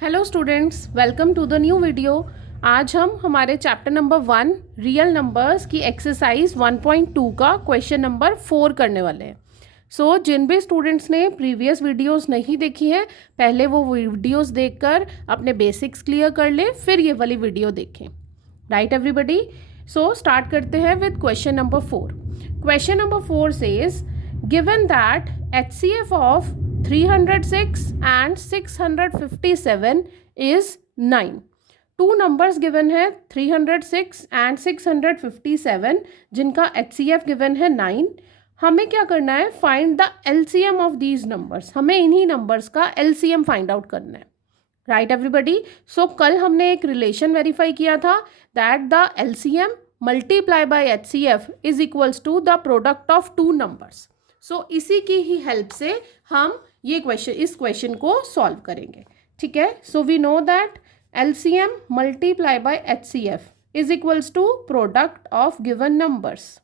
Hello students, welcome to the new video. आज हम हमारे चैप्टर नंबर 1 रियल नंबर्स की एक्सरसाइज 1.2 का क्वेश्चन नंबर 4 करने वाले हैं। जिन भी स्टूडेंट्स ने प्रीवियस वीडियोस नहीं देखी हैं, पहले वो वीडियोस देखकर अपने बेसिक्स क्लियर कर लें, फिर ये वाली वीडियो देखें। Right everybody? स्टार्ट करते हैं with question number 4। Question number 4 says given that HCF of 306 and 657 is 9. Two numbers given है 306 एंड 657 जिनका HCF गिवन है 9। हमें क्या करना है? Find the LCM of these numbers. हमें इन्हीं नंबर्स का LCM फाइंड आउट करना है। Right everybody? कल हमने एक रिलेशन वेरीफाई किया था that the LCM multiply by HCF is equals to the product of two numbers. इसी की ही हेल्प से हम इस क्वेश्चन को सॉल्व करेंगे। ठीक है? We know that LCM multiply by HCF is equals to product of given numbers.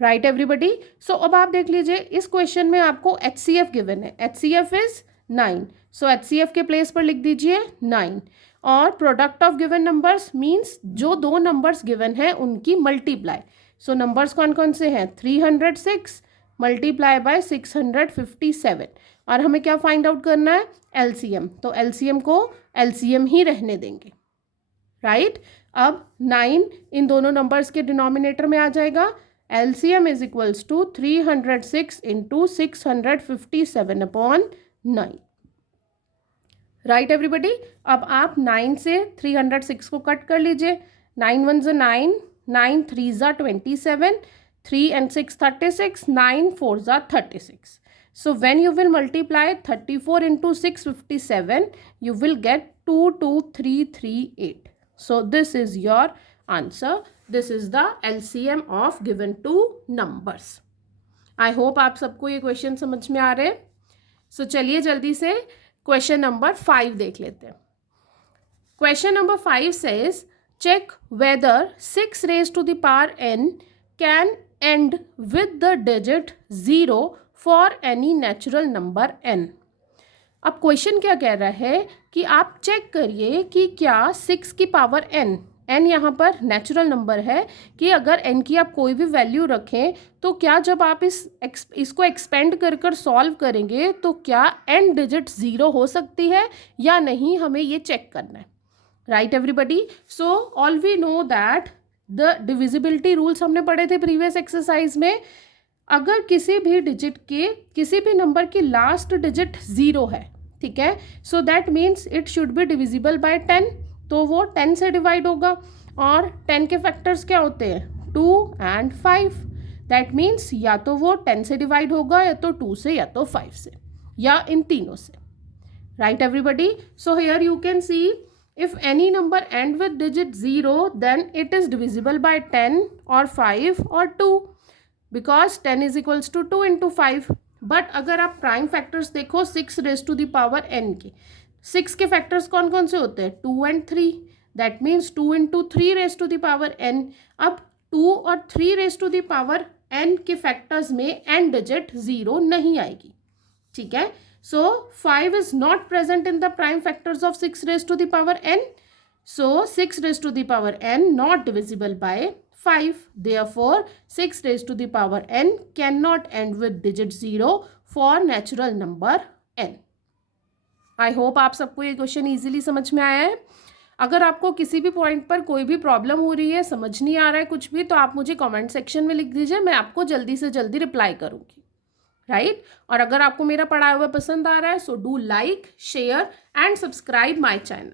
Right everybody? अब आप देख लीजिए, इस क्वेश्चन में आपको HCF गिवन है। HCF is 9। HCF के प्लेस पर लिख दीजिए 9। और product of given numbers means जो दो नंबर्स गिवन है उनकी मल्टीप्लाई। नंबर्स कौन कौन से हैं? 306 मल्टीप्लाई बाय 657। और हमें क्या फाइंड आउट करना है? LCM। LCM को LCM ही रहने देंगे। राइट? अब 9 इन दोनों नंबर्स के डिनोमिनेटर में आ जाएगा। LCM is equals to 306 into 657 upon 9। Right everybody? अब आप 9 से 306 को कट कर लीजिए। 9 1 ज़ा 9, 9 3 ज़ा 27, 3 and 6 36, 9 4 ज़ा 36. When you will multiply 34 into 657, you will get 22338. This is your answer. This is the LCM of given two numbers. I hope आप सबको ये क्वेश्चन समझ में आ रहे हैं। चलिए जल्दी से क्वेश्चन नंबर 5 देख लेते हैं। Question number 5 says check whether 6 raised to the power n can end with the digit 0 for any natural number n. अब क्वेश्चन क्या कह रहा है कि आप चेक करिए कि क्या 6 की पावर n यहाँ पर नेचुरल नंबर है कि अगर n की आप कोई भी वैल्यू रखें तो क्या जब आप इसको एक्सपेंड कर सॉल्व करेंगे तो क्या n डिजिट 0 हो सकती है या नहीं, हमें ये चेक करना है। Right everybody? All we know that the divisibility rules हमने पढ़े थे प्रीवियस एक्सरसाइज में। अगर किसी भी डिजिट के किसी भी नंबर की लास्ट डिजिट 0 है, ठीक है, that means it should be divisible by 10। तो वो 10 से डिवाइड होगा। और 10 के फैक्टर्स क्या होते हैं? 2 and 5। दैट मीन्स या तो वो 10 से डिवाइड होगा या तो 2 से या तो 5 से या इन तीनों से। Right everybody? Here you can see if any number end with digit 0 then it is divisible by 10 or 5 or 2 because 10 is equals to 2 into 5। But अगर आप प्राइम फैक्टर्स देखो 6 raise to the power n के, 6 के factors कौन कौन से होते हैं? 2 and 3। That means 2 into 3 raise to the power n। अब 2 और 3 raise to the power n के फैक्टर्स में n डिजिट 0 नहीं आएगी। ठीक है? 5 is not present in the prime factors of 6 raised to the power n. 6 raised to the power n not divisible by 5. Therefore, 6 raised to the power n cannot end with digit 0 for natural number n. I hope आप सबको ये question easily समझ में आया है। अगर आपको किसी भी पॉइंट पर कोई भी प्रॉब्लम हो रही है, समझ नहीं आ रहा है कुछ भी, तो आप मुझे कमेंट सेक्शन में लिख दीजिए, मैं आपको जल्दी से जल्दी रिप्लाई करूँगी। राइट? और अगर आपको मेरा पढ़ाया हुआ पसंद आ रहा है do like, share and subscribe my channel.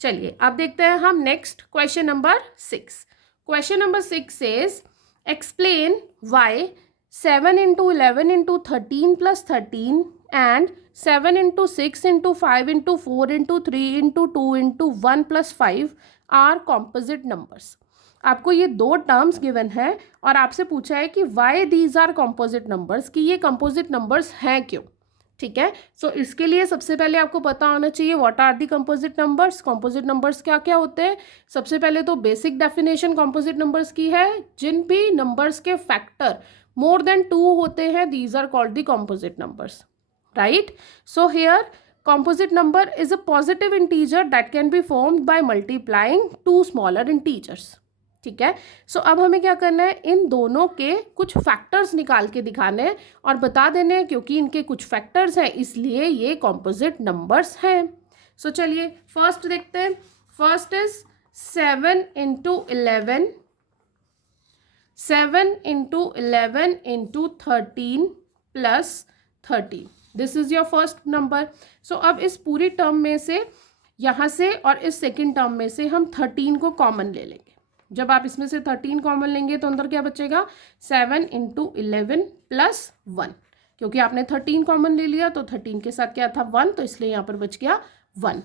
चलिए अब देखते हैं हम next question number 6। Question number 6 says explain why 7 into 11 into 13 plus 13 and 7 into 6 into 5 into 4 into 3 into 2 into 1 plus 5 are composite numbers। आपको ये दो टर्म्स गिवन है और आपसे पूछा है कि why these are composite numbers, कि ये कंपोजिट नंबर्स हैं क्यों। ठीक है? इसके लिए सबसे पहले आपको पता होना चाहिए what are the composite numbers. Composite numbers क्या क्या होते हैं? सबसे पहले तो बेसिक डेफिनेशन कंपोजिट नंबर्स की है, जिन भी नंबर्स के फैक्टर more than 2 होते हैं, these are called the composite numbers, right? So here composite number is a positive integer that can be formed by multiplying two smaller integers. ठीक है, सो अब हमें क्या करना है, इन दोनों के कुछ फैक्टर्स निकाल के दिखाने हैं और बता देने हैं, क्योंकि इनके कुछ फैक्टर्स हैं इसलिए ये कॉम्पोजिट नंबर्स हैं. सो चलिए फर्स्ट देखते हैं. First is 7 into 11, 7 into 11 into 13 plus 13. This is your first number. So अब इस पूरी टर्म में से, यहाँ से और इस सेकेंड टर्म में से हम 13 को कॉमन ले लेंगे. जब आप इसमें से 13 कॉमन लेंगे तो अंदर क्या बचेगा, 7 into 11 plus 1. क्योंकि आपने 13 कॉमन ले लिया तो 13 के साथ क्या था, 1, तो इसलिए यहाँ पर बच गया 1.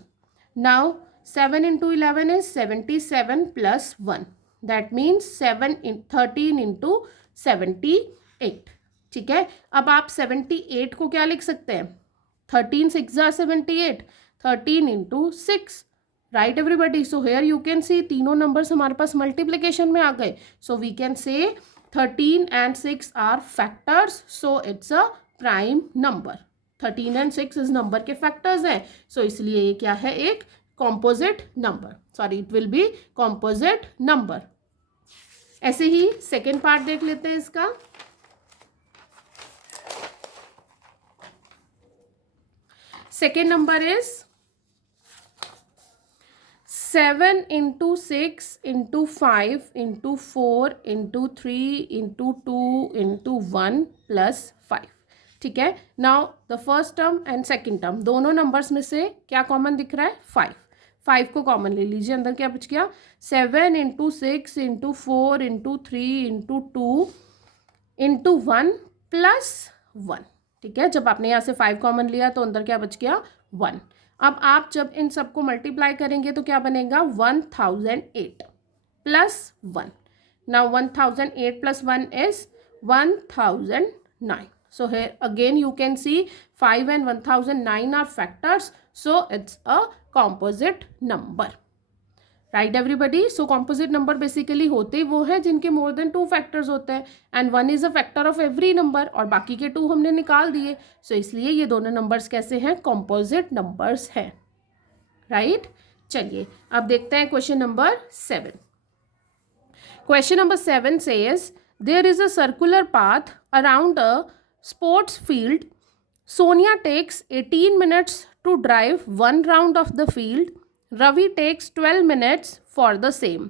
Now 7 into 11 is 77 plus 1. That means 13 into 78. ठीक है, अब आप 78 को क्या लिख सकते हैं, 13 6 are 78, 13 into 6, right everybody. So here you can see तीनों नंबर्स हमारे पास मल्टीप्लिकेशन में आ गए. So we can say 13 and 6 are factors, so it's a prime number. 13 and 6 इस नंबर के फैक्टर्स हैं, सो इसलिए ये क्या है, एक composite number. Sorry, it will be composite number. ऐसे ही सेकेंड पार्ट देख लेते हैं इसका. Second number is 7 into 6 into 5 into 4 into 3 into 2 into 1 plus 5. ठीक है, now the first term and second term दोनों नंबर्स में से क्या कॉमन दिख रहा है, 5. 5 को कॉमन ले लीजिए, अंदर क्या बच गया, 7 into 6 into 4 into 3 into 2 into 1 plus 1. ठीक है, जब आपने यहाँ से 5 कॉमन लिया तो अंदर क्या बच गया, 1. अब आप जब इन सबको मल्टीप्लाई करेंगे तो क्या बनेगा, 1008 plus 1. Now 1008 plus 1 is 1009. So here again you can see 5 and 1009 are factors, so it's a composite number. Right everybody? So composite number basically होते वो हैं जिनके more than 2 factors होते हैं, and 1 is a factor of every number, और बाकी के 2 हमने निकाल दिए. So इसलिए ये दोनों numbers कैसे हैं, composite numbers हैं. Right? चलिए अब देखते हैं question number 7. Question number 7 says there is a circular path around a sports field. Sonia takes 18 minutes to drive one round of the field. Ravi takes 12 minutes for the same.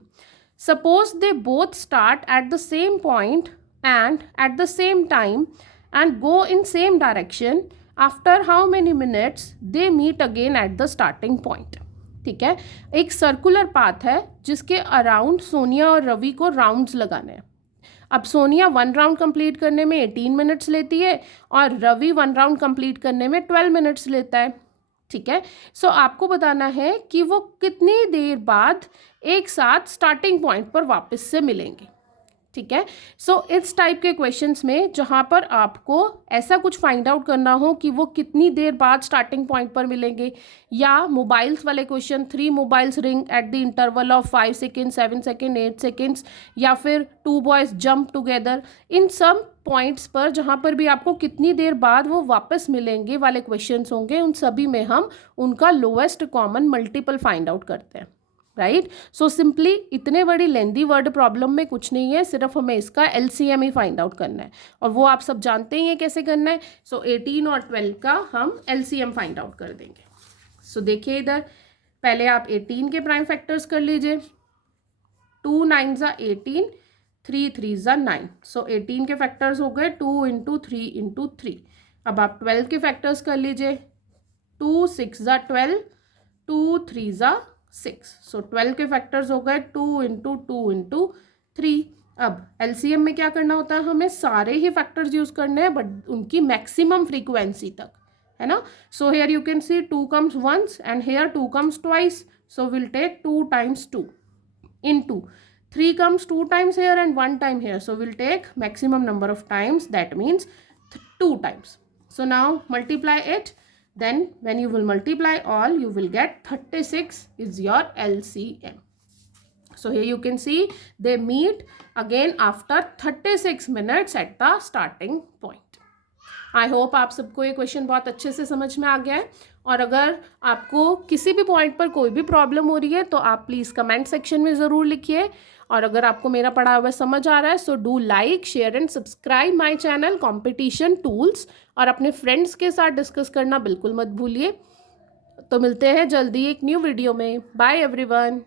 Suppose they both start at the same point and at the same time and go in same direction. After how many minutes they meet again at the starting point. ठीक है, एक circular path है जिसके around Sonia और रवि को rounds लगाने हैं. अब सोनिया 1 राउंड कंप्लीट करने में 18 मिनट्स लेती है और रवि 1 राउंड कंप्लीट करने में 12 मिनट्स लेता है. ठीक है, सो आपको बताना है कि वो कितनी देर बाद एक साथ स्टार्टिंग पॉइंट पर वापस से मिलेंगे. ठीक है, सो इस टाइप के क्वेश्चंस में जहाँ पर आपको ऐसा कुछ फाइंड आउट करना हो कि वो कितनी देर बाद स्टार्टिंग पॉइंट पर मिलेंगे, या मोबाइल्स वाले question 3 mobiles ring at the interval of 5 second 7 second 8 seconds, या फिर 2 बॉयज़ जंप टुगेदर, इन सब पॉइंट्स पर जहाँ पर भी आपको कितनी देर बाद वो वापस मिलेंगे वाले क्वेश्चंस होंगे, उन सभी में हम उनका lowest common multiple find out करते हैं. राइट, सो सिंपली इतने बड़ी लेंदी वर्ड प्रॉब्लम में कुछ नहीं है, सिर्फ हमें इसका एलसीएम ही फाइंड आउट करना है, और वो आप सब जानते ही हैं कैसे करना है. सो 18 और 12 का हम एलसीएम फाइंड आउट कर देंगे. सो देखिए इधर पहले आप 18 के प्राइम फैक्टर्स कर लीजिए. 2 9 ज़ा 18, 3 3 ज़ा 9. सो 18 के फैक्टर्स हो गए 2 इंटू 3 इंटू 3. अब आप 12 के फैक्टर्स कर लीजिए. 2 6 ज़ा 12, 2 3 ज़ा 6. सो 12 के फैक्टर्स हो गए 2 इंटू 2 इंटू 3. अब एलसीएम में क्या करना होता है, हमें सारे ही फैक्टर्स यूज करने हैं बट उनकी मैक्सिमम फ्रीक्वेंसी तक, है ना. So here you can see 2 comes once and here 2 comes twice, so we'll take 2 times 2 into 3 comes 2 times here and 1 time here, so we'll take maximum number of times, that means 2 times. So now multiply it. Then when you will multiply all, you will get 36 is your LCM. So here you can see they meet again after 36 minutes at the starting point. I hope आप सबको ये question बहुत अच्छे से समझ में आ गया है, और अगर आपको किसी भी पॉइंट पर कोई भी प्रॉब्लम हो रही है तो आप प्लीज़ कमेंट सेक्शन में ज़रूर लिखिए, और अगर आपको मेरा पढ़ा हुआ समझ आ रहा है so do like share and subscribe my channel competition tools, और अपने फ्रेंड्स के साथ डिस्कस करना बिल्कुल मत भूलिए। तो मिलते हैं जल्दी एक न्यू वीडियो में। Bye everyone.